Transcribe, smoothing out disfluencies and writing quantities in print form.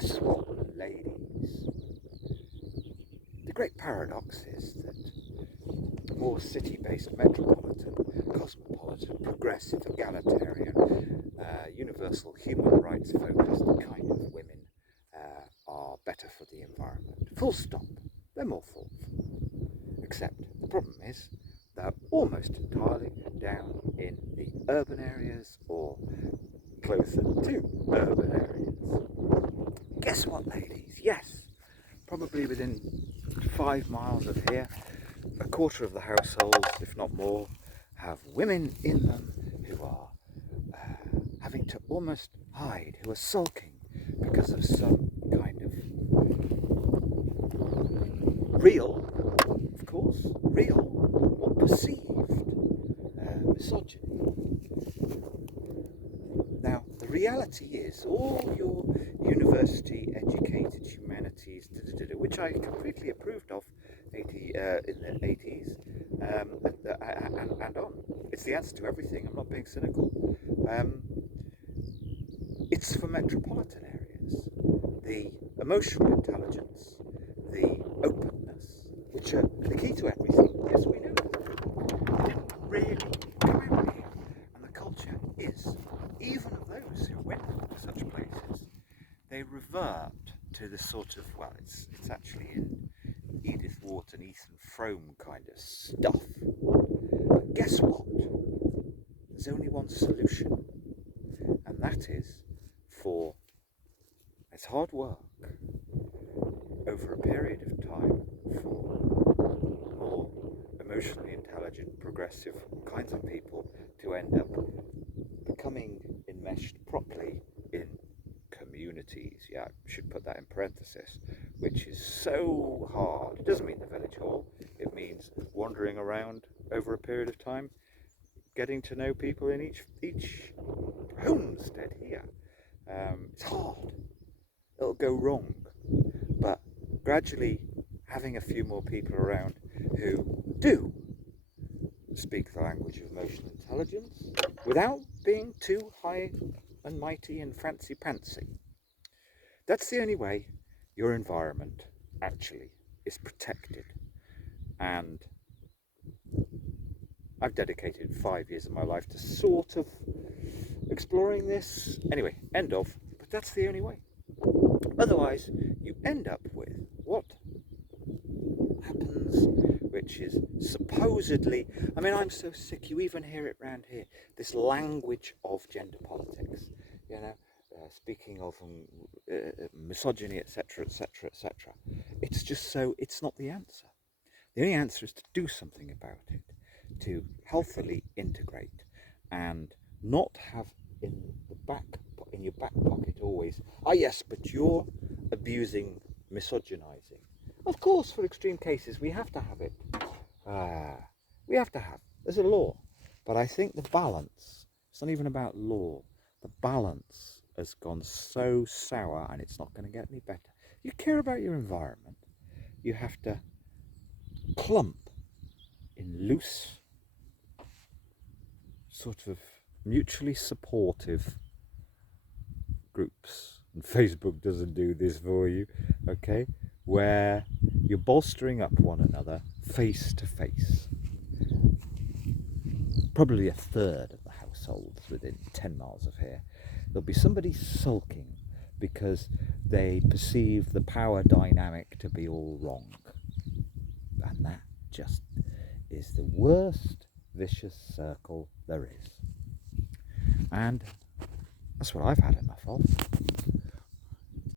Guess what, ladies? The great paradox is that more city-based, metropolitan, cosmopolitan, progressive, egalitarian, universal human rights focused kind of women are better for the environment. Full stop. They're more thoughtful. Except the problem is they're almost entirely down in the urban areas or closer to urban areas. Guess what, ladies? Yes, probably within 5 miles of here, a quarter of the households, if not more, have women in them who are having to almost hide, who are sulking because of some kind of real, of course, real or perceived misogyny. Now, the reality is all your university educated humanities, which I completely approved of in the 80s and on. It's the answer to everything. I'm not being cynical. It's for metropolitan areas. The emotional intelligence, the openness, which are the key to everything. Yes, we know that. They didn't really come out here. And the culture is, even of those who went to such places, they revert to the sort of, well, it's actually in Edith Wharton, Ethan Frome kind of stuff. But guess what? There's only one solution, and that is for it's hard work over a period of time for more emotionally intelligent, progressive kinds of people to end up becoming enmeshed properly in communities. Yeah, I should put that in parenthesis, which is so hard. It doesn't mean the village hall, it means wandering around over a period of time, getting to know people in each homestead here. It's hard. It'll go wrong. But gradually having a few more people around who do speak the language of emotional intelligence without being too high and mighty and fancy-pantsy. That's the only way your environment actually is protected. And I've dedicated 5 years of my life to sort of exploring this. Anyway, end of. But that's the only way. Otherwise, you end up with what happens, which is supposedly, I mean, I'm so sick, you even hear it round here, this language of gender politics, you know, speaking of misogyny, etc., etc., etc. It's just so, it's not the answer. The only answer is to do something about it, to healthily integrate and not have in your back pocket always, yes, but you're abusing, misogynizing. Of course, for extreme cases, we have to have it. There's a law. But I think the balance, it's not even about law, the balance has gone so sour and it's not going to get any better. You care about your environment, you have to clump in loose, sort of mutually supportive groups. And Facebook doesn't do this for you, okay? Where you're bolstering up one another face to face. Probably a third of the households within 10 miles of here, there'll be somebody sulking because they perceive the power dynamic to be all wrong. And that just is the worst vicious circle there is. And that's what I've had enough of.